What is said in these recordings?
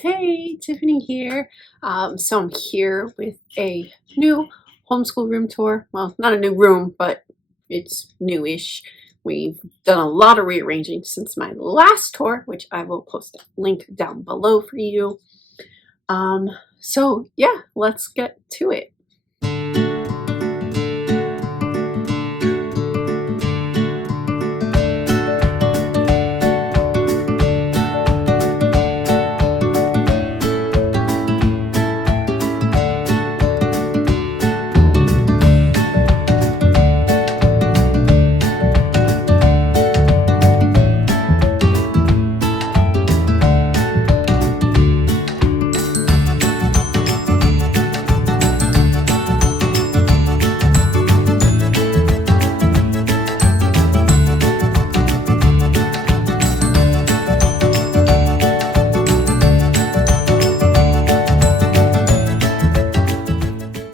Hey, Tiffany here. So I'm here with a new homeschool room tour. Well, not a new room, but it's newish. We've done a lot of rearranging since my last tour, which I will post a link down below for you. So yeah, let's get to it.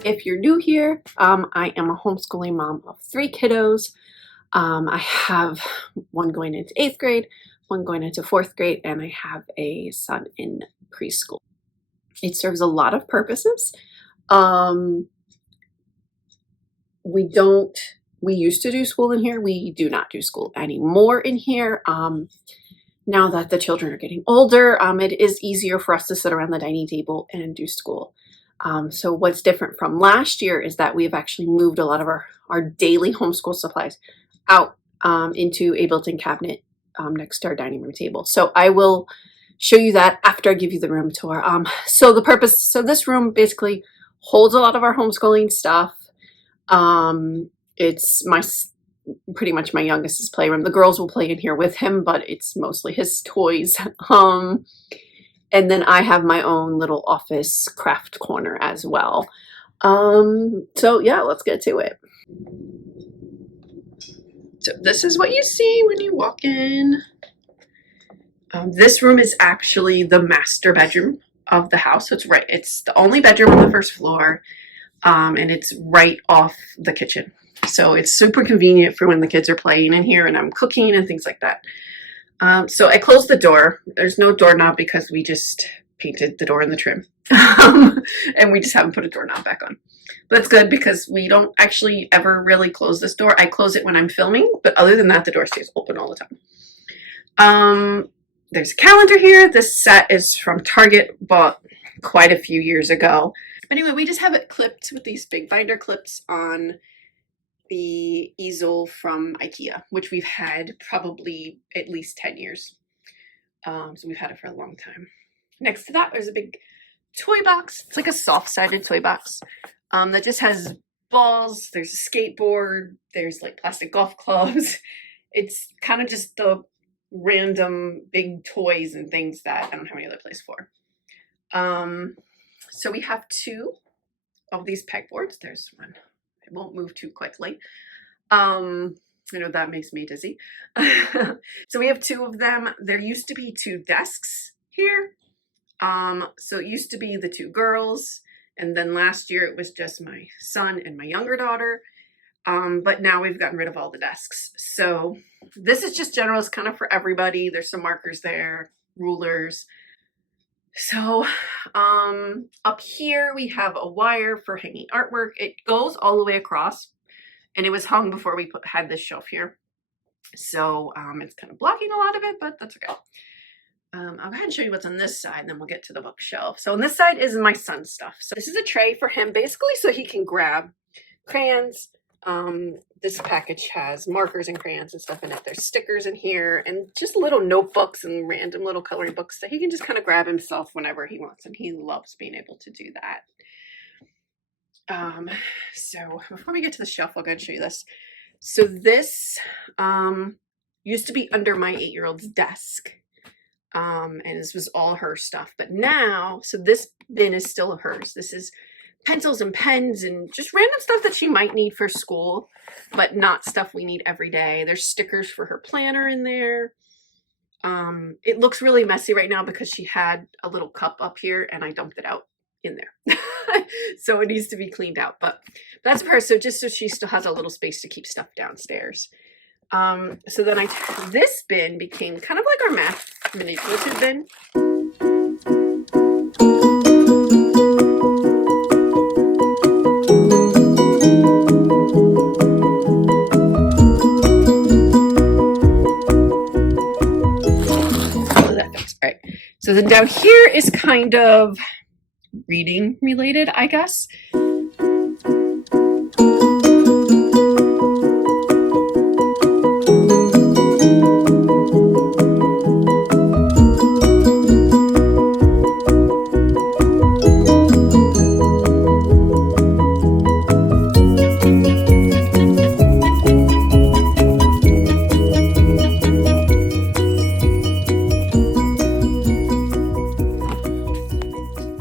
If you're new here, I am a homeschooling mom of 3 kiddos. I have one going into 8th grade, one going into 4th grade, and I have a son in preschool. It serves a lot of purposes. We used to do school in here. We do not do school anymore in here. Now that the children are getting older, it is easier for us to sit around the dining table and do school. So what's different from last year is that we've actually moved a lot of our daily homeschool supplies out into a built-in cabinet next to our dining room table. So I will show you that after I give you the room tour. So this room basically holds a lot of our homeschooling stuff. It's pretty much my youngest's playroom. The girls will play in here with him, but it's mostly his toys. And then I have my own little office craft corner as well. So yeah, let's get to it. So this is what you see when you walk in. This room is actually the master bedroom of the house. So it's the only bedroom on the first floor, and it's right off the kitchen. So it's super convenient for when the kids are playing in here and I'm cooking and things like that. So I closed the door. There's no doorknob because we just painted the door in the trim. And we just haven't put a doorknob back on. But it's good because we don't actually ever really close this door. I close it when I'm filming, but other than that, the door stays open all the time. There's a calendar here. This set is from Target, bought quite a few years ago. But anyway, we just have it clipped with these big binder clips on the easel from IKEA, which we've had probably at least 10 years. So we've had it for a long time. Next to that, there's a big toy box. It's like a soft-sided toy box that just has balls. There's a skateboard. There's like plastic golf clubs. It's kind of just the random big toys and things that I don't have any other place for. So we have 2 of these pegboards. There's one. It won't move too quickly. I know that makes me dizzy. So we have 2 of them. There used to be 2 desks here. So it used to be the 2 girls, and then last year it was just my son and my younger daughter. But now we've gotten rid of all the desks. So this is just general. It's kind of for everybody. There's some markers there, rulers. So up here we have a wire for hanging artwork. It goes all the way across, and it was hung before we had this shelf here. So it's kind of blocking a lot of it, but that's okay. I'll go ahead and show you what's on this side, and then we'll get to the bookshelf. So on this side is my son's stuff. So this is a tray for him, basically, so he can grab crayons. This package has markers and crayons and stuff in it. There's stickers in here and just little notebooks and random little coloring books that he can just kind of grab himself whenever he wants, and he loves being able to do that. So before we get to the shelf, I'll go ahead and show you this. So this used to be under my 8-year-old's desk, and this was all her stuff. But now, so this bin is still hers. This is pencils and pens and just random stuff that she might need for school, but not stuff we need every day. There's stickers for her planner in there. It looks really messy right now because she had a little cup up here and I dumped it out in there. So it needs to be cleaned out, but that's for her. So just so she still has a little space to keep stuff downstairs. So then this bin became kind of like our math manipulative bin. So then down here is kind of reading related, I guess.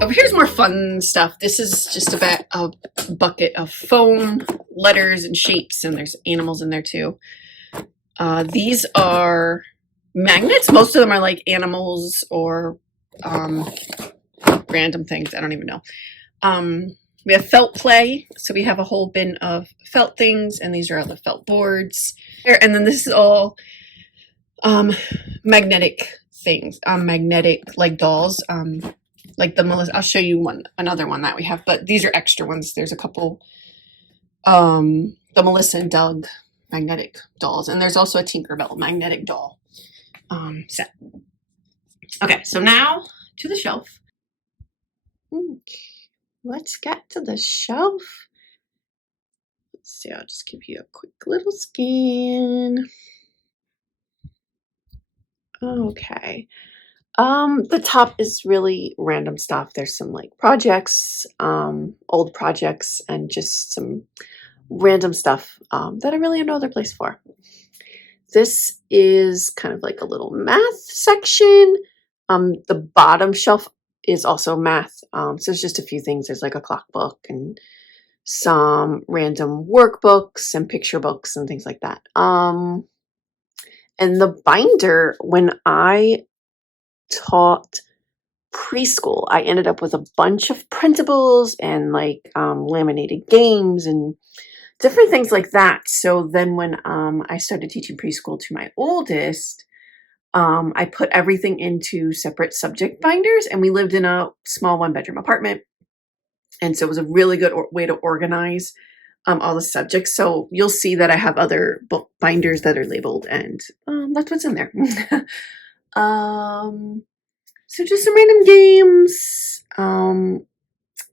Over here's more fun stuff. This is just a bucket of foam, letters, and shapes, and there's animals in there too. These are magnets. Most of them are like animals or random things. I don't even know. We have felt play. So we have a whole bin of felt things, and these are all the felt boards. And then this is all magnetic things, magnetic like dolls. Like the Melissa, I'll show you another one that we have, but these are extra ones. There's a couple, the Melissa and Doug magnetic dolls, and there's also a Tinkerbell magnetic doll set. Okay, so now to the shelf. Okay, let's get to the shelf. Let's see, I'll just give you a quick little scan. Okay. The top is really random stuff. There's some like projects, old projects, and just some random stuff that I really have no other place for. This is kind of like a little math section. The bottom shelf is also math. So there's just a few things. There's like a clock book and some random workbooks and picture books and things like that. And the binder, when I taught preschool, I ended up with a bunch of printables and like laminated games and different things like that. So then when I started teaching preschool to my oldest, I put everything into separate subject binders, and we lived in a small 1-bedroom apartment. And so it was a really good way to organize all the subjects. So you'll see that I have other book binders that are labeled, and that's what's in there. So just some random games.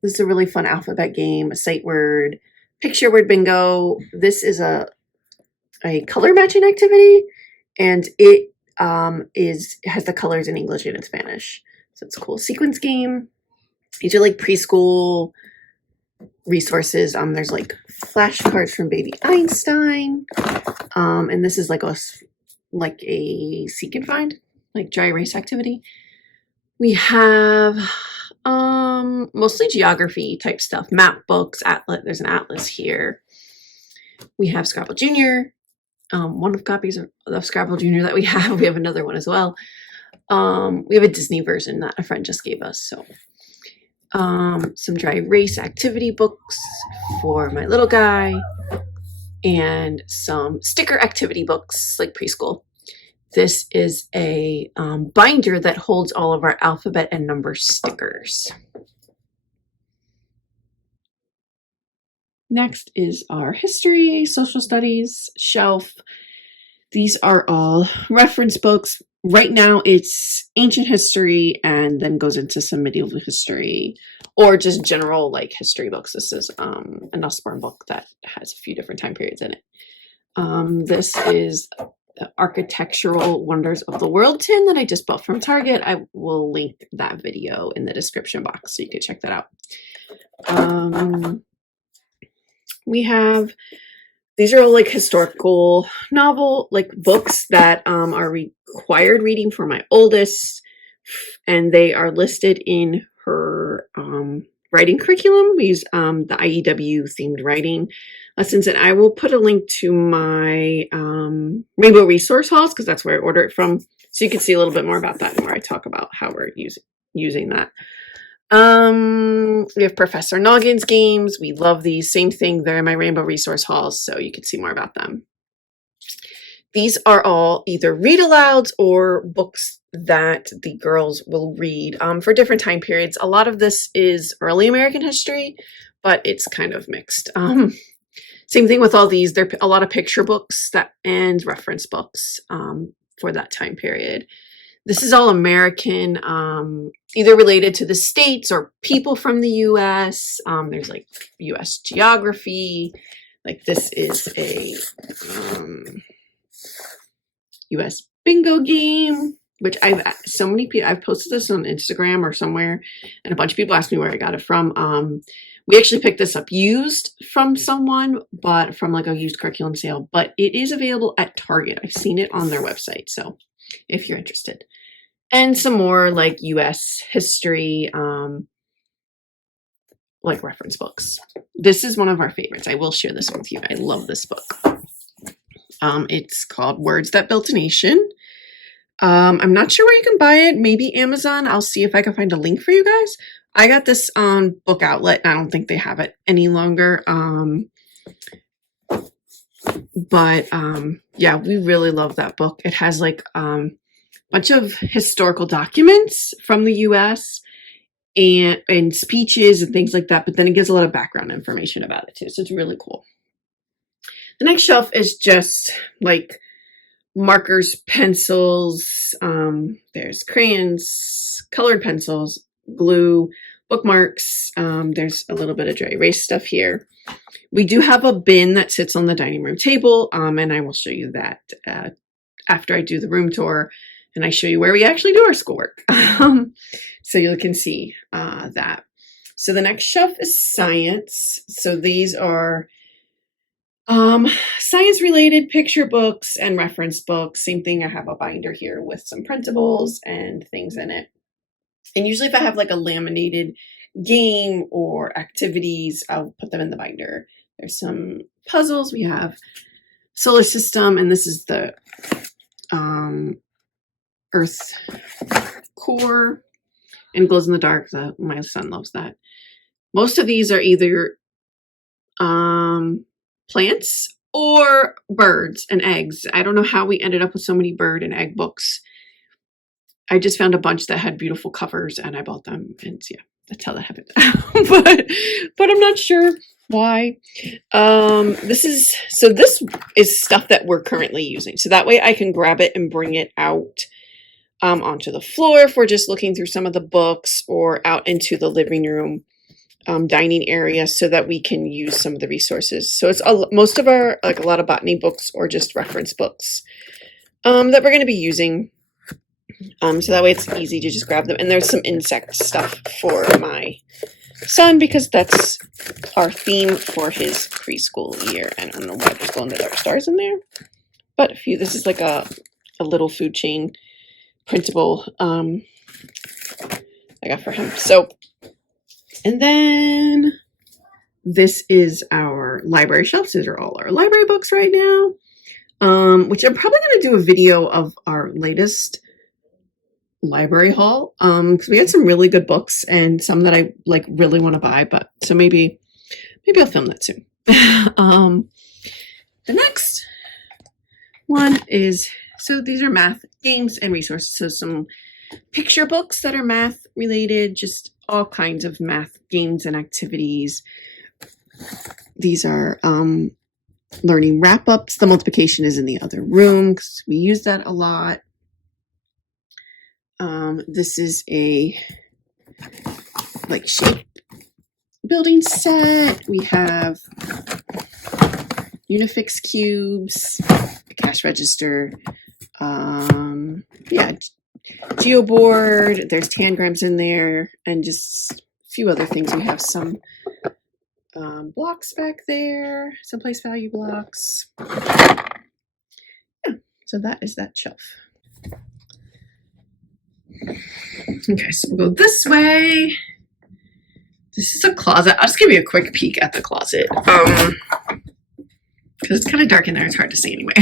This is a really fun alphabet game, a sight word, picture word bingo. This is a color matching activity, and it has the colors in English and in Spanish. So it's a cool sequence game. These are like preschool resources. There's like flashcards from Baby Einstein. And this is like a seek and find, like dry erase activity. We have mostly geography type stuff, map books, atlas. There's an atlas here. We have Scrabble Junior. One of copies of Scrabble Junior that we have. We have another one as well. We have a Disney version that a friend just gave us. So some dry erase activity books for my little guy, and some sticker activity books like preschool. This is a binder that holds all of our alphabet and number stickers. Next is our history, social studies shelf. These are all reference books. Right now it's ancient history and then goes into some medieval history or just general like history books. This is a Nussbaum book that has a few different time periods in it. This is the Architectural Wonders of the World tin that I just bought from Target. I will link that video in the description box so you can check that out. We have, these are all like historical novel, like books that are required reading for my oldest, and they are listed in her writing curriculum. We use the IEW themed writing lessons, and I will put a link to my Rainbow Resource Halls because that's where I order it from, so you can see a little bit more about that and where I talk about how we're using that. We have Professor Noggin's games. We love these. Same thing. They're in my Rainbow Resource Halls, so you can see more about them. These are all either read alouds or books that the girls will read for different time periods. A lot of this is early American history, but it's kind of mixed. Same thing with all these. There are a lot of picture books and reference books for that time period. This is all American, either related to the States or people from the US. There's like US geography. Like this is a US bingo game, which I've posted this on Instagram or somewhere, and a bunch of people asked me where I got it from. We actually picked this up used from someone, but from like a used curriculum sale, but it is available at Target. I've seen it on their website, so if you're interested. And some more like US history, like reference books. This is one of our favorites. I will share this with you. I love this book. It's called Words That Built a Nation. I'm not sure where you can buy it. Maybe Amazon. I'll see if I can find a link for you guys. I got this on Book Outlet. I don't think they have it any longer. Yeah, we really love that book. It has like bunch of historical documents from the US and speeches and things like that, but then it gives a lot of background information about it too. So it's really cool. The next shelf is just like markers, pencils, there's crayons, colored pencils, glue, bookmarks. There's a little bit of dry erase stuff here. We do have a bin that sits on the dining room table, and I will show you that after I do the room tour and I show you where we actually do our schoolwork. So you can see that. So the next shelf is science. So these are science related picture books and reference books. Same thing. I have a binder here with some printables and things in it. And usually if I have like a laminated game or activities, I'll put them in the binder. There's some puzzles. We have solar system, and this is the Earth core and glows in the dark. My son loves that. Most of these are either plants or birds and eggs. I don't know how we ended up with so many bird and egg books. I just found a bunch that had beautiful covers and I bought them, and yeah, that's how that happened. but I'm not sure why. This is stuff that we're currently using. So that way I can grab it and bring it out onto the floor if we're just looking through some of the books, or out into the living room dining area so that we can use some of the resources. So it's most of our, like a lot of botany books or just reference books that we're going to be using. So that way it's easy to just grab them. And there's some insect stuff for my son because that's our theme for his preschool year. I don't know why there's glow in the dark stars in there, but this is like a little food chain printable I got for him. So, and then this is our library shelves. These are all our library books right now, which I'm probably going to do a video of our latest library haul, because we had some really good books and some that I like really want to buy, but so maybe I'll film that soon. The next one is, so these are math games and resources. So some picture books that are math related, just all kinds of math games and activities. These are learning wrap-ups. The multiplication is in the other room because we use that a lot. This is a like shape building set. We have Unifix cubes, a cash register, geoboard. There's tangrams in there, and just a few other things. We have some blocks back there, some place value blocks. Yeah, so that is that shelf. Okay, so we'll go this way. This is a closet. I'll just give you a quick peek at the closet. Because it's kind of dark in there. It's hard to see anyway.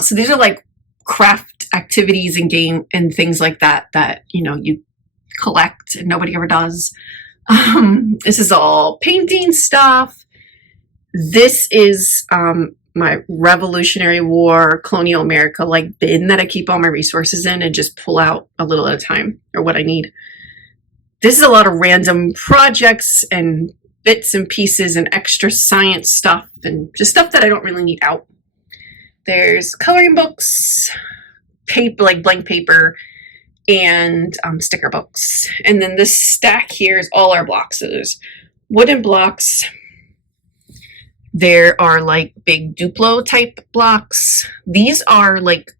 So these are like craft activities and game and things like that you collect and nobody ever does. This is all painting stuff. This is my Revolutionary War, colonial America like bin that I keep all my resources in and just pull out a little at a time, or what I need. This is a lot of random projects and bits and pieces and extra science stuff and just stuff that I don't really need out. There's coloring books, paper, like blank paper, and sticker books. And then this stack here is all our blocks. So there's wooden blocks. There are like big Duplo type blocks. These are like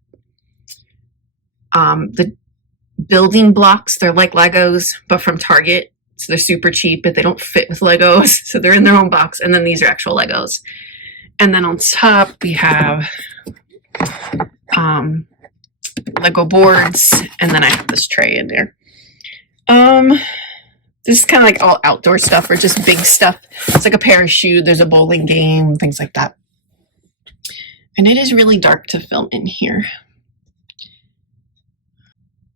the building blocks. They're like Legos, but from Target. So they're super cheap, but they don't fit with Legos. So they're in their own box. And then these are actual Legos. And then on top we have Lego boards, and then I have this tray in there. This is kind of like all outdoor stuff or just big stuff. It's like a parachute, there's a bowling game, things like that. And it is really dark to film in here.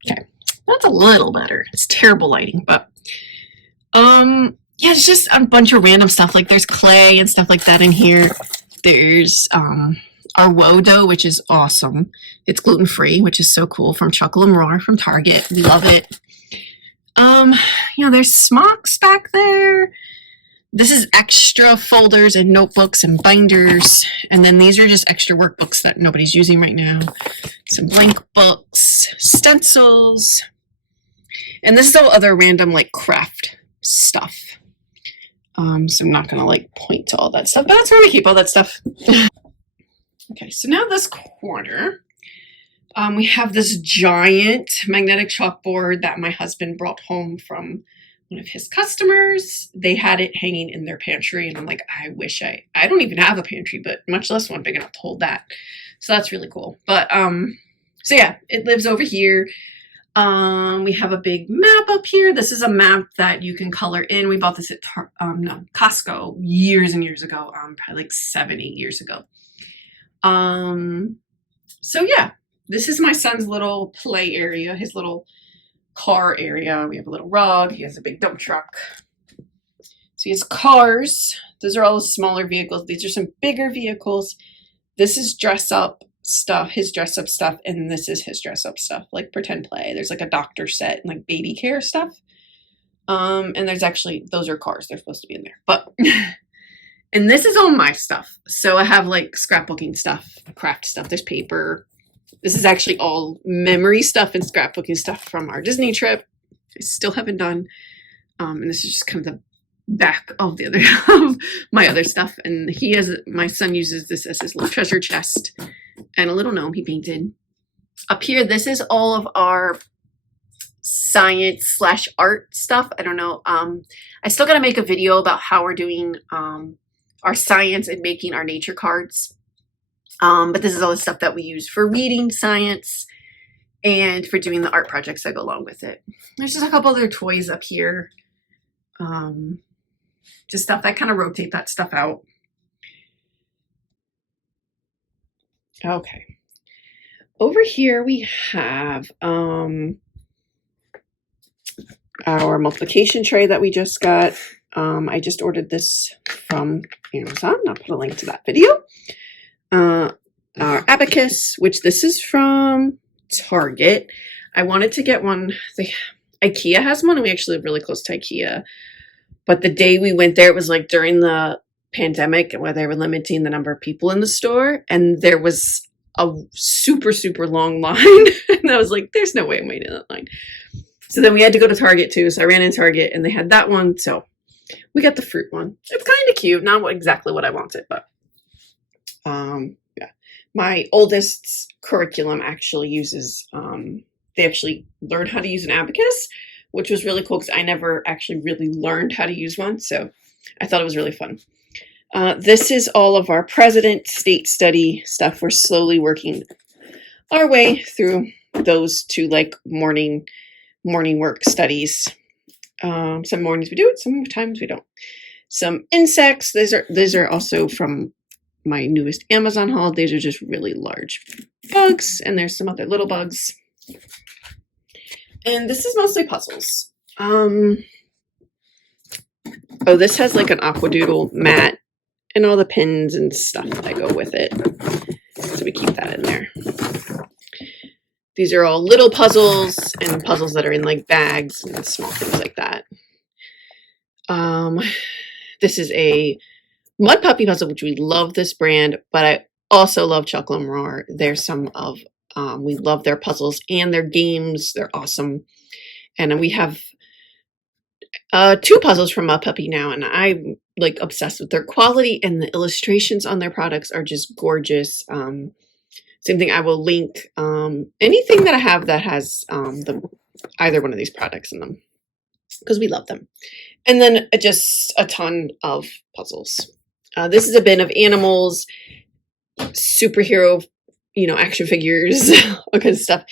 Okay, that's a little better. It's terrible lighting, but yeah, it's just a bunch of random stuff. Like there's clay and stuff like that in here. There's our Woe dough, which is awesome. It's gluten-free, which is so cool, from Chuckle and Roar from Target. We love it. You know, there's smocks back there. This is extra folders and notebooks and binders. And then these are just extra workbooks that nobody's using right now. Some blank books, stencils. And this is all other random like craft stuff. So I'm not gonna like point to all that stuff, but that's where we keep all that stuff. Okay, so now this corner, we have this giant magnetic chalkboard that my husband brought home from one of his customers. They had it hanging in their pantry, and I'm like, I wish I don't even have a pantry, but much less one big enough to hold that. So that's really cool. But so yeah, it lives over here. We have a big map up here. This is a map that you can color in. We bought this at Costco years and years ago, probably like 7-8 years ago. So yeah, this is my son's little play area, his little car area. We have a little rug. He has a big dump truck. So he has cars. Those are all the smaller vehicles. These are some bigger vehicles. This is dress up stuff, his dress up stuff, and this is his dress up stuff, like pretend play. There's like a doctor set and like baby care stuff. And there's actually, those are cars. They're supposed to be in there. But and this is all my stuff. So I have like scrapbooking stuff, craft stuff. There's paper. This is actually all memory stuff and scrapbooking stuff from our Disney trip. I still haven't done. And this is just kind of the back of the other of my other stuff. And my son uses this as his little treasure chest and a little gnome he painted. Up here, this is all of our science / art stuff. I don't know. I still got to make a video about how we're doing our science and making our nature cards. But this is all the stuff that we use for reading science and for doing the art projects that go along with it. There's just a couple other toys up here. Just stuff that kind of rotate that stuff out. Okay. Over here we have our multiplication tray that we just got. I just ordered this from Amazon. I'll put a link to that video. Our abacus, which this is from Target. I wanted to get one. IKEA has one, and we actually live really close to IKEA. But the day we went there, it was like during the pandemic where they were limiting the number of people in the store, and there was a super, super long line. And I was like, there's no way I'm waiting in that line. So then we had to go to Target too. So I ran in Target and they had that one. So we got the fruit one. It's kind of cute. Not exactly what I wanted, but yeah. My oldest's curriculum actually uses, they actually learned how to use an abacus, which was really cool because I never actually really learned how to use one. So I thought it was really fun. This is all of our president state study stuff. We're slowly working our way through those two like morning work studies. Some mornings we do it, sometimes we don't. Some insects. These are also from my newest Amazon haul. These are just really large bugs, and there's some other little bugs. And this is mostly puzzles. Oh, this has like an aquadoodle mat and all the pins and stuff that go with it. So we keep that in there. These are all little puzzles and puzzles that are in like bags and small things like that. This is a mud puppy puzzle, which we love this brand, but I also love Chuckle and Roar. They're some of We love their puzzles and their games. They're awesome. And we have 2 puzzles from My Puppy now, and I'm like obsessed with their quality, and the illustrations on their products are just gorgeous. Same thing, I will link anything that I have that has either one of these products in them, because we love them. And then just a ton of puzzles. This is a bin of animals, superhero, action figures, all kinds of stuff.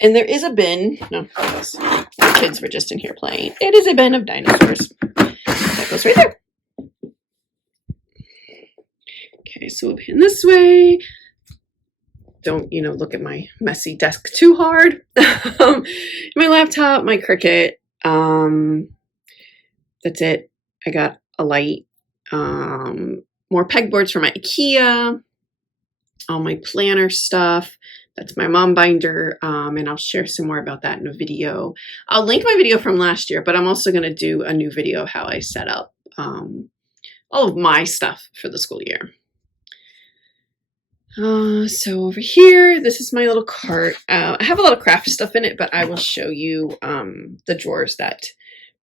And there is a bin. No, the kids were just in here playing. It is a bin of dinosaurs. That goes right there. Okay, so we'll pin this way. Don't, look at my messy desk too hard. My laptop, my Cricut. That's it. I got a light. More pegboards for my IKEA. All my planner stuff. That's my mom binder, and I'll share some more about that in a video. I'll link my video from last year, but I'm also going to do a new video of how I set up all of my stuff for the school year. So over here, this is my little cart. I have a lot of craft stuff in it, but I will show you the drawers that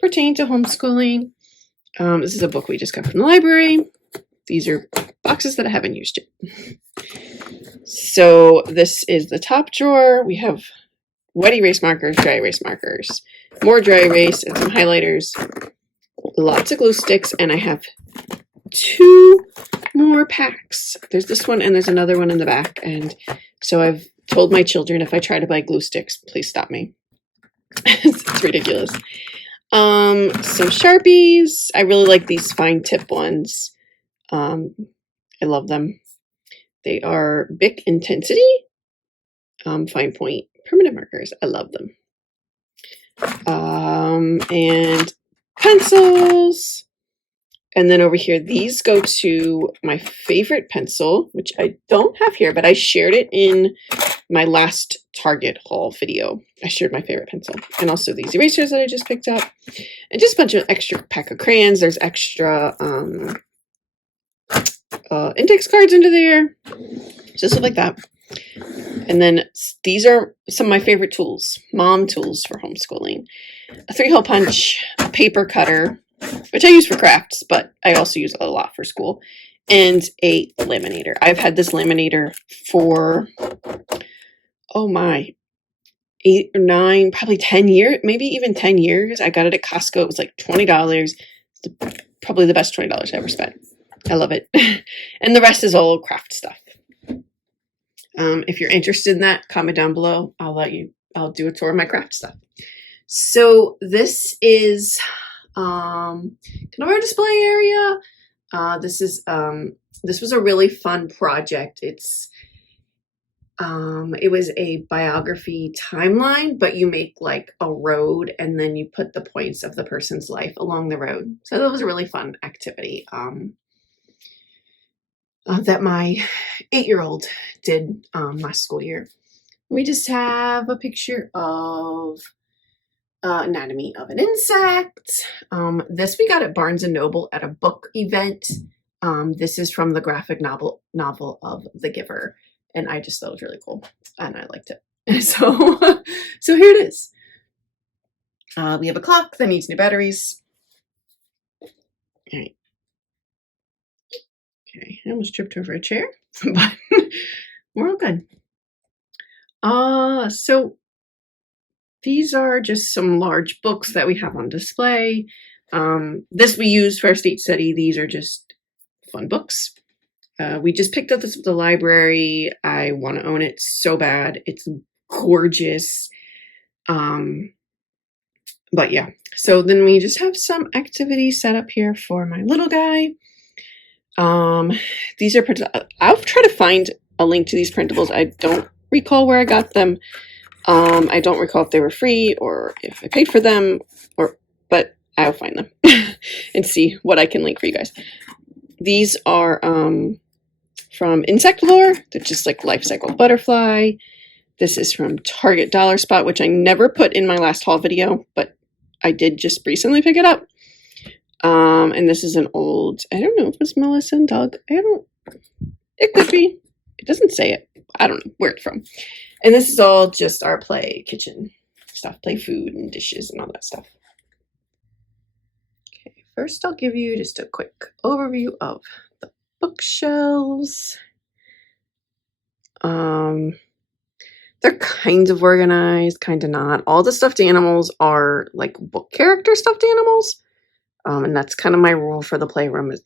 pertain to homeschooling. This is a book we just got from the library. These are boxes that I haven't used yet. So this is the top drawer. We have wet erase markers, dry erase markers, more dry erase, and some highlighters, lots of glue sticks, and I have 2 more packs. There's this one and there's another one in the back. And so I've told my children, if I try to buy glue sticks, please stop me. It's ridiculous. Some Sharpies. I really like these fine tip ones. I love them. They are Bic Intensity, fine point permanent markers. I love them. And pencils. And then over here, these go to my favorite pencil, which I don't have here, but I shared it in my last Target haul video. I shared my favorite pencil. And also these erasers that I just picked up. And just a bunch of extra pack of crayons. There's extra index cards under there. So stuff like that. And then these are some of my favorite tools. Mom tools for homeschooling. A 3-hole punch, a paper cutter, which I use for crafts, but I also use a lot for school, and a laminator. I've had this laminator for, 8 or 9, probably 10 years, maybe even 10 years. I got it at Costco. It was like $20. It's probably the best $20 I ever spent. I love it. And the rest is all craft stuff. If you're interested in that, comment down below. I'll do a tour of my craft stuff. So this is kind of our display area. This was a really fun project. It was a biography timeline, but you make like a road and then you put the points of the person's life along the road. So that was a really fun activity that my 8-year-old did last school year. We just have a picture of anatomy of an insect. This we got at Barnes & Noble at a book event. This is from the graphic novel of The Giver, and I just thought it was really cool, and I liked it. So here it is. We have a clock that needs new batteries. All right. Okay, I almost tripped over a chair, but we're all good. So these are just some large books that we have on display. This we use for our state study. These are just fun books. We just picked up this at the library. I want to own it so bad. It's gorgeous. But yeah, so then we just have some activities set up here for my little guy. These are, I'll try to find a link to these printables. I don't recall where I got them. I don't recall if they were free or if I paid for them, but I'll find them and see what I can link for you guys. These are from Insect Lore. They're just like Life Cycle Butterfly. This is from Target Dollar Spot, which I never put in my last haul video, but I did just recently pick it up. And this is an old, I don't know if it's Melissa and Doug. It could be. It doesn't say it. I don't know where it's from. And this is all just our play kitchen stuff, play food and dishes and all that stuff. Okay, first I'll give you just a quick overview of the bookshelves. They're kind of organized, kind of not. All the stuffed animals are like book character stuffed animals. And that's kind of my rule for the playroom is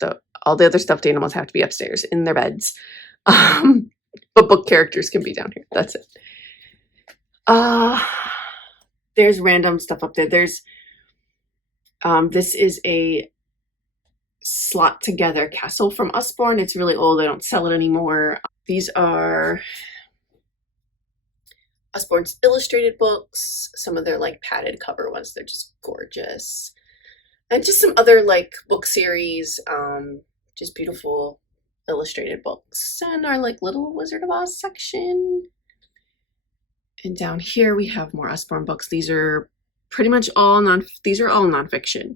all the other stuffed animals have to be upstairs in their beds. But book characters can be down here. That's it. There's random stuff up there. There's this is a slot together castle from Usborne. It's really old. They don't sell it anymore. These are Usborne's illustrated books. Some of their like padded cover ones. They're just gorgeous. And just some other like book series, just beautiful illustrated books. And our like little Wizard of Oz section. And down here we have more Usborne books. These are pretty much all nonfiction.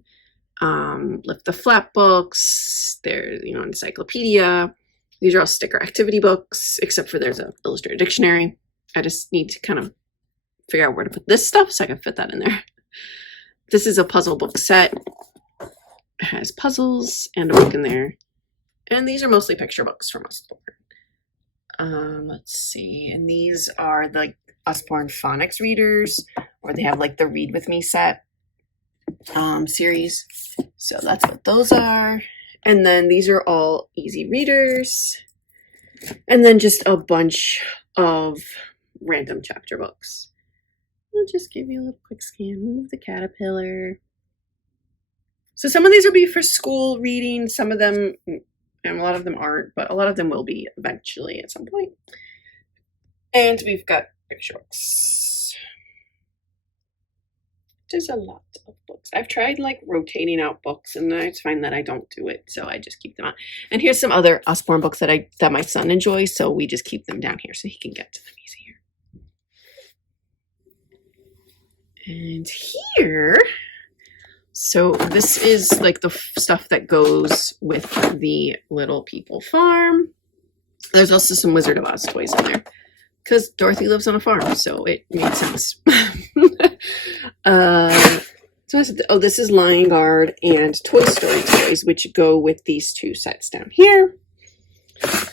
Lift the Flap books. There's encyclopedia. These are all sticker activity books, except for there's an illustrated dictionary. I just need to kind of figure out where to put this stuff so I can fit that in there. This is a puzzle book set. It has puzzles and a book in there. And these are mostly picture books from Usborne. Let's see. And these are the Usborne phonics readers, or they have like the Read With Me set series. So that's what those are. And then these are all easy readers. And then just a bunch of random chapter books. I'll just give you a little quick scan. Move the caterpillar. So some of these will be for school reading. Some of them, and a lot of them aren't, but a lot of them will be eventually at some point. And we've got picture books. There's a lot of books. I've tried like rotating out books and I just find that I don't do it. So I just keep them out. And here's some other Usborne books that my son enjoys. So we just keep them down here so he can get to them easier. And here, so this is like the stuff that goes with the Little People farm. There's also some Wizard of Oz toys in there because Dorothy lives on a farm, so it made sense. So this is Lion Guard and Toy Story toys, which go with these two sets down here.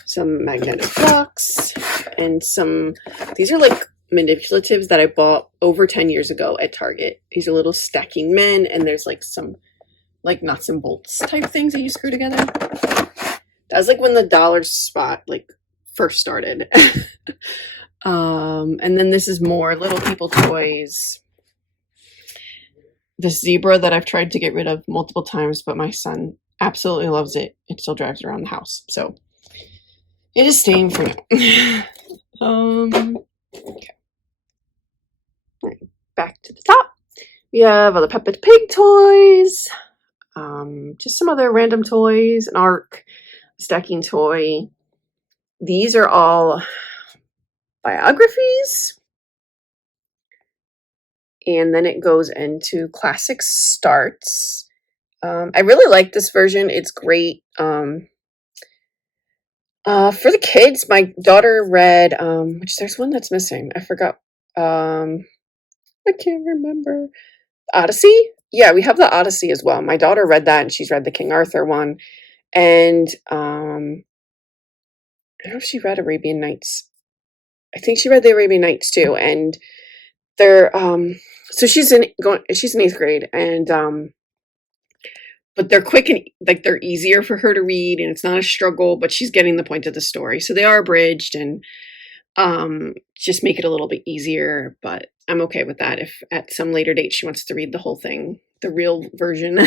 Some magnetic blocks and these are like manipulatives that I bought over 10 years ago at Target. These are little stacking men, and there's like some like nuts and bolts type things that you screw together. That was like when the dollar spot like first started. And then this is more Little People toys. This zebra that I've tried to get rid of multiple times, but my son absolutely loves it. It still drives around the house, so it is staying for now. Okay. Right, back to the top. We have other Peppa Pig toys. Just some other random toys, an ark, a stacking toy. These are all biographies. And then it goes into classic starts. I really like this version. It's great. For the kids, my daughter read, which there's one that's missing. I forgot. I can't remember. Odyssey? Yeah, we have the Odyssey as well. My daughter read that, and she's read the King Arthur one. And I don't know if she read Arabian Nights. I think she read the Arabian Nights too. And they're so she's in 8th grade, and but they're quick and like they're easier for her to read, and it's not a struggle, but she's getting the point of the story. So they are abridged and just make it a little bit easier, but I'm okay with that. If at some later date she wants to read the whole thing, the real version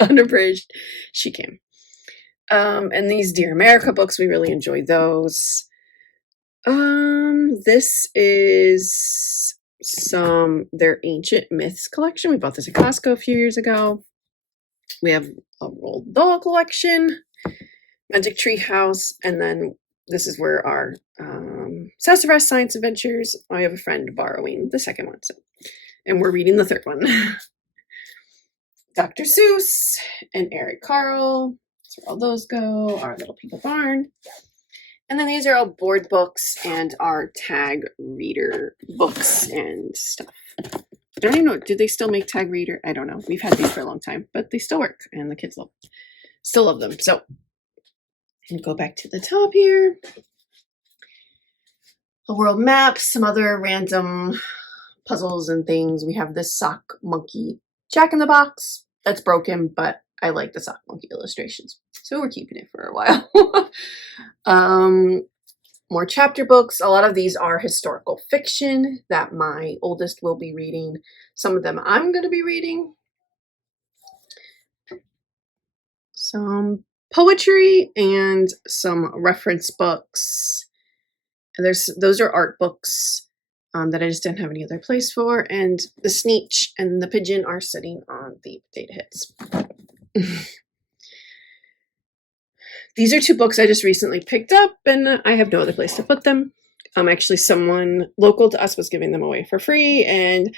unabridged, she can. And these Dear America books, we really enjoy those. This is their Ancient Myths collection. We bought this at Costco a few years ago. We have a Roald Dahl collection, Magic Tree House, and then this is where our Sassafras Science Adventures. I have a friend borrowing the second one, and we're reading the third one. Dr. Seuss and Eric Carle. That's where all those go. Our Little People Barn. And then these are all board books and our tag reader books and stuff. I don't even know, do they still make tag reader? I don't know. We've had these for a long time, but they still work and the kids still love them. So, and go back to the top here. A world map, some other random puzzles and things. We have this sock monkey Jack in the Box that's broken, but I like the sock monkey illustrations, so we're keeping it for a while. More chapter books. A lot of these are historical fiction that my oldest will be reading. Some of them I'm going to be reading. Some poetry and some reference books. And those are art books that I just didn't have any other place for. And the Sneetch and the Pigeon are sitting on the potato heads. These are 2 books I just recently picked up, and I have no other place to put them. Actually, someone local to us was giving them away for free, and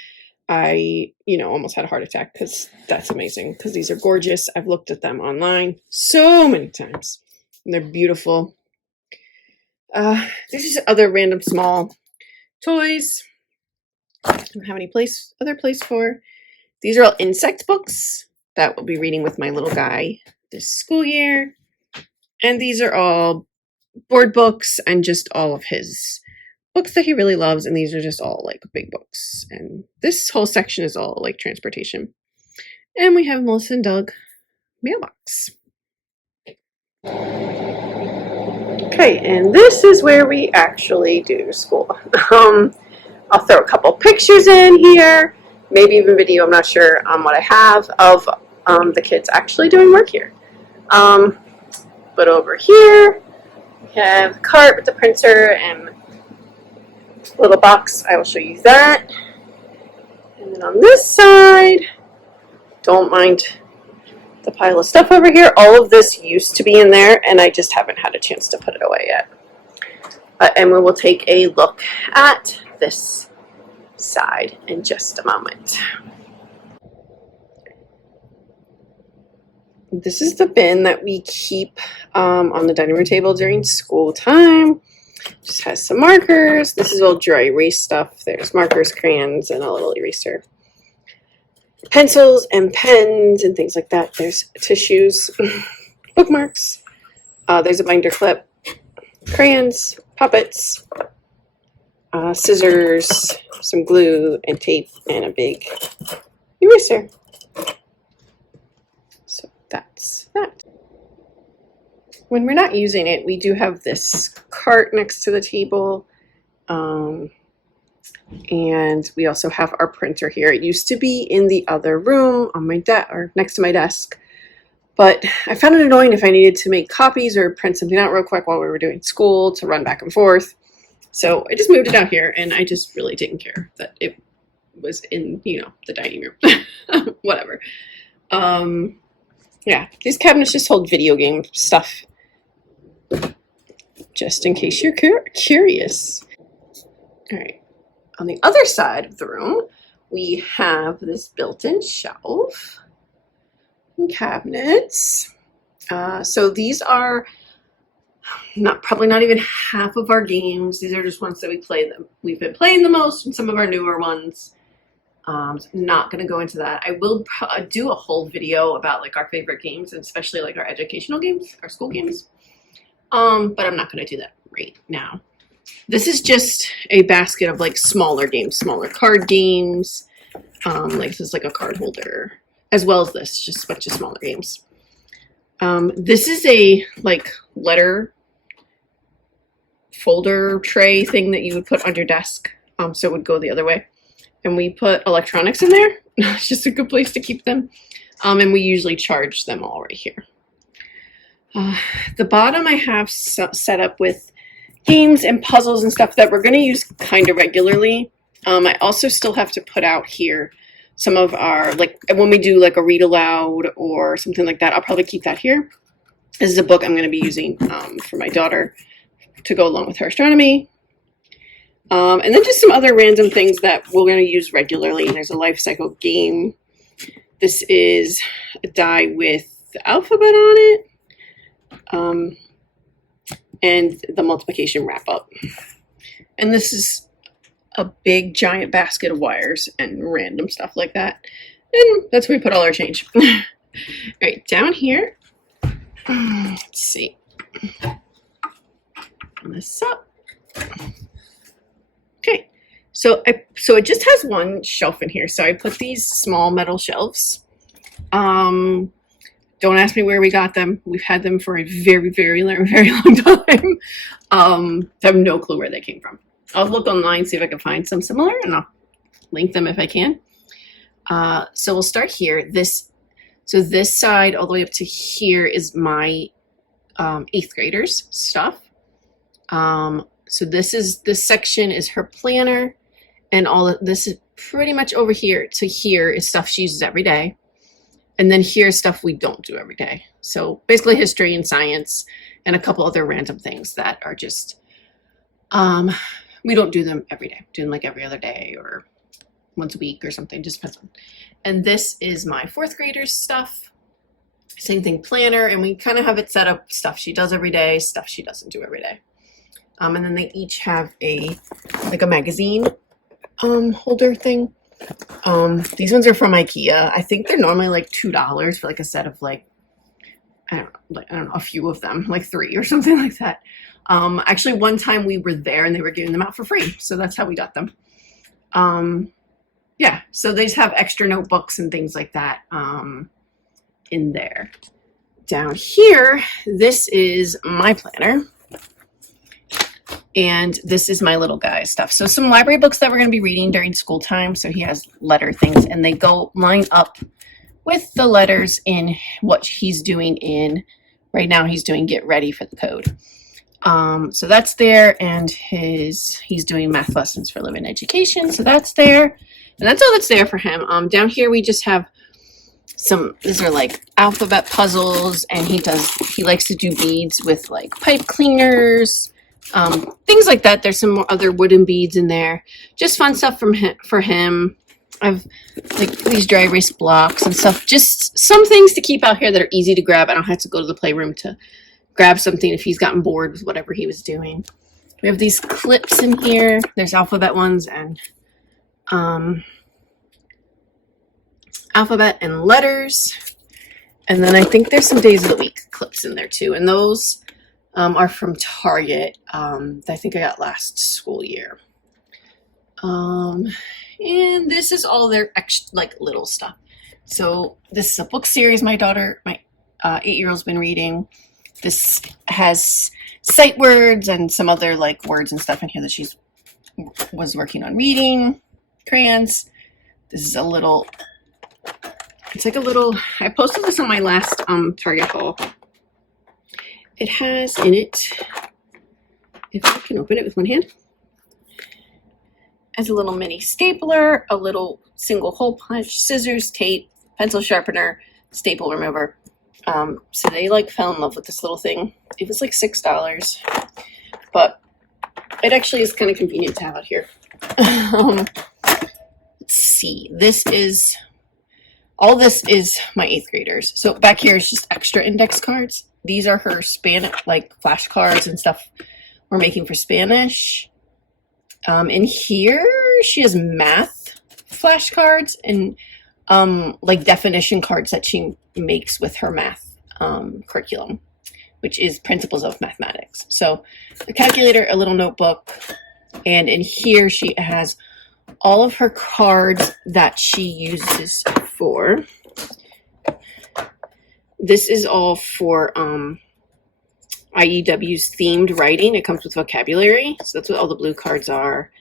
I, almost had a heart attack because that's amazing, because these are gorgeous. I've looked at them online so many times, and they're beautiful. There's just other random small toys. I don't have any other place for. These are all insect books that we'll be reading with my little guy this school year. And these are all board books and just all of his books that he really loves. And these are just all like big books. And this whole section is all like transportation. And we have Melissa and Doug mailbox. Okay, and this is where we actually do school. I'll throw a couple pictures in here, maybe even video, I'm not sure on what I have, of the kids actually doing work here. But over here, we have the cart with the printer and little box. I will show you that. And then on this side, don't mind the pile of stuff over here. All of this used to be in there, and I just haven't had a chance to put it away yet. And we will take a look at this side in just a moment. This is the bin that we keep on the dining room table during school time. Just has some markers. This is all dry erase stuff. There's markers, crayons, and a little eraser. Pencils and pens and things like that. There's tissues, bookmarks. There's a binder clip, crayons, puppets, scissors, some glue and tape, and a big eraser. So that's that. When we're not using it, we do have this cart next to the table. And we also have our printer here. It used to be in the other room on my desk or next to my desk. But I found it annoying if I needed to make copies or print something out real quick while we were doing school to run back and forth. So I just moved it out here, and I just really didn't care that it was in, the dining room. Whatever. Yeah, these cabinets just hold video game stuff. Just in case you're curious. All right. On the other side of the room, we have this built-in shelf and cabinets. So these are probably not even half of our games. These are just ones that we've been playing the most, and some of our newer ones. Not going to go into that. I will do a whole video about like our favorite games, and especially like our educational games, our school games. But I'm not going to do that right now. This is just a basket of like smaller games, smaller card games. Like this is like a card holder, as well as this, just a bunch of smaller games. This is a like letter folder tray thing that you would put on your desk. So it would go the other way. And we put electronics in there. It's just a good place to keep them. And we usually charge them all right here. The bottom I have set up with games and puzzles and stuff that we're going to use kind of regularly. I also still have to put out here some of our, like when we do like a read aloud or something like that, I'll probably keep that here. This is a book I'm going to be using for my daughter to go along with her astronomy. And then just some other random things that we're going to use regularly. There's a life cycle game. This is a die with the alphabet on it. and the multiplication wrap up. And this is a big giant basket of wires and random stuff like that. And that's where we put all our change. All right, down here, let's see. Open this up. Okay, so it just has one shelf in here. So I put these small metal shelves. Don't ask me where we got them. We've had them for a very, very long time. I have no clue where they came from. I'll look online, see if I can find some similar, and I'll link them if I can. So we'll start here. So this side all the way up to here is my 8th graders stuff. So this section is her planner, and all of this is pretty much over here to here is stuff she uses every day. And then here's stuff we don't do every day. So basically history and science and a couple other random things that are just, we don't do them every day. Do them like every other day or once a week or something, just depends on. And this is my 4th graders stuff. Same thing, planner, and we kind of have it set up, stuff she does every day, stuff she doesn't do every day. And then they each have a magazine holder thing. These ones are from IKEA. I think they're normally like $2 for like a set of like I don't know, a few of them, like 3 or something like that. Actually, one time we were there and they were giving them out for free, so that's how we got them. Yeah, so they just have extra notebooks and things like that in there. Down here, this is my planner. And this is my little guy stuff. So some library books that we're going to be reading during school time. So he has letter things, and they go line up with the letters in what he's doing in, right now he's doing Get Ready for the Code. So that's there, and he's doing math lessons for Living Education. So that's there, and that's all that's there for him. Down here we just have these are like alphabet puzzles, and he likes to do beads with like pipe cleaners, things like that. There's some more other wooden beads in there, just fun stuff for him. I've like these dry erase blocks and stuff, just some things to keep out here that are easy to grab. I don't have to go to the playroom to grab something if he's gotten bored with whatever he was doing. We have these clips in here. There's alphabet ones and alphabet and letters. And then I think there's some days of the week clips in there too. And those are from Target that I think I got last school year. And this is all their extra, like little stuff. So this is a book series my 8-year-old's been reading. This has sight words and some other like words and stuff in here that she was working on reading. Crayons. This is it's like a little, I posted this on my last Target haul. It has in it, if I can open it with one hand, has a little mini stapler, a little single hole punch, scissors, tape, pencil sharpener, staple remover. So they like fell in love with this little thing. It was like $6, but it actually is kind of convenient to have out here. Let's see. All this is my 8th graders. So back here is just extra index cards. These are her Spanish, like flashcards and stuff we're making for Spanish. In here, she has math flashcards and like definition cards that she makes with her math curriculum, which is Principles of Mathematics. So a calculator, a little notebook, and in here she has all of her cards that she uses for. This is all for IEW's themed writing. It comes with vocabulary, so that's what all the blue cards are.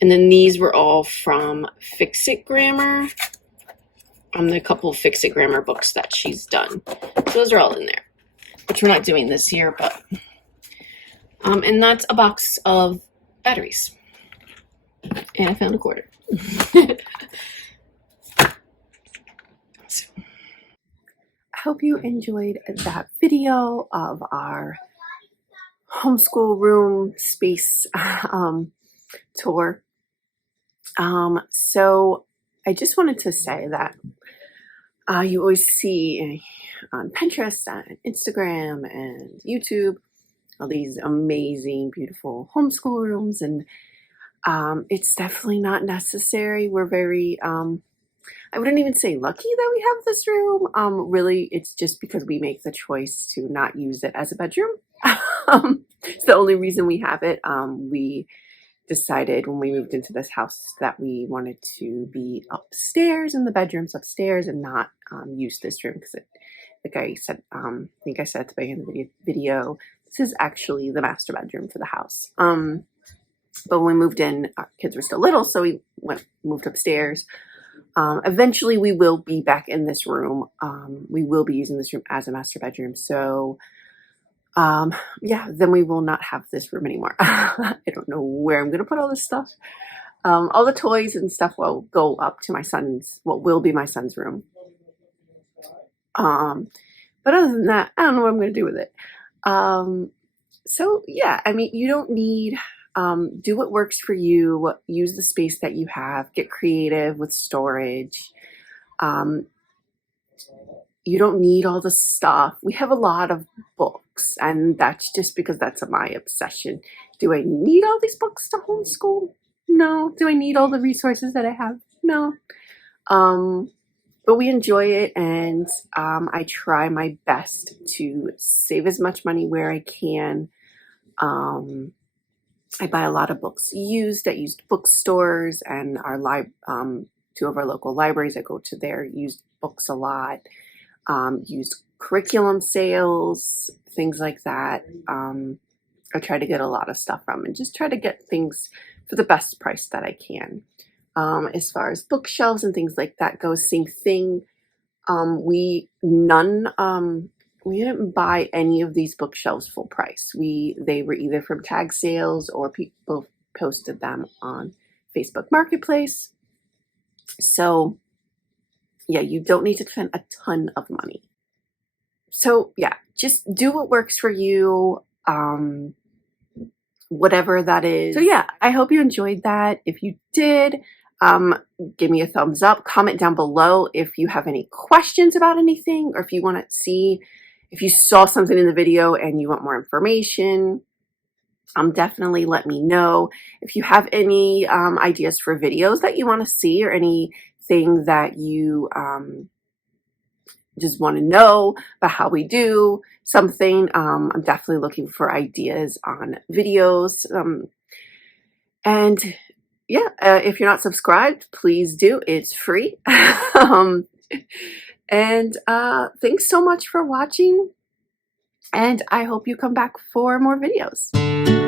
And then these were all from Fix It Grammar, the couple of Fix It Grammar books that she's done. So those are all in there, which we're not doing this year, but and that's a box of batteries. And I found a quarter. So, I hope you enjoyed that video of our homeschool room space tour. So I just wanted to say that you always see on Pinterest and Instagram and YouTube all these amazing, beautiful homeschool rooms, and it's definitely not necessary. We're very, I wouldn't even say lucky that we have this room. Really, it's just because we make the choice to not use it as a bedroom. It's the only reason we have it. We decided when we moved into this house that we wanted to be upstairs in the bedrooms upstairs and not use this room because, like I said, I think I said at the beginning of the video, this is actually the master bedroom for the house. But when we moved in, our kids were still little, so we moved upstairs. Eventually, we will be back in this room. We will be using this room as a master bedroom. So, yeah, then we will not have this room anymore. I don't know where I'm going to put all this stuff. All the toys and stuff will go up to my son's, what will be my son's room. But other than that, I don't know what I'm going to do with it. So yeah, I mean, you don't need, do what works for you, use the space that you have, get creative with storage. You don't need all the stuff. We have a lot of books, and that's just because that's my obsession. Do I need all these books to homeschool? No. Do I need all the resources that I have? No. But we enjoy it, and I try my best to save as much money where I can. I buy a lot of books used at used bookstores, and our two of our local libraries, I go to their used books a lot. Used curriculum sales, things like that. I try to get a lot of stuff from, and just try to get things for the best price that I can. As far as bookshelves and things like that go, same thing. We didn't buy any of these bookshelves full price. They were either from tag sales or people posted them on Facebook Marketplace. So yeah, you don't need to spend a ton of money. So yeah, just do what works for you, whatever that is. So yeah, I hope you enjoyed that. If you did, give me a thumbs up, comment down below if you have any questions about anything, or if you want to see, if you saw something in the video and you want more information, definitely let me know. If you have any ideas for videos that you want to see, or anything that you just want to know about how we do something, I'm definitely looking for ideas on videos. And yeah, if you're not subscribed, please do. It's free. And thanks so much for watching, and I hope you come back for more videos.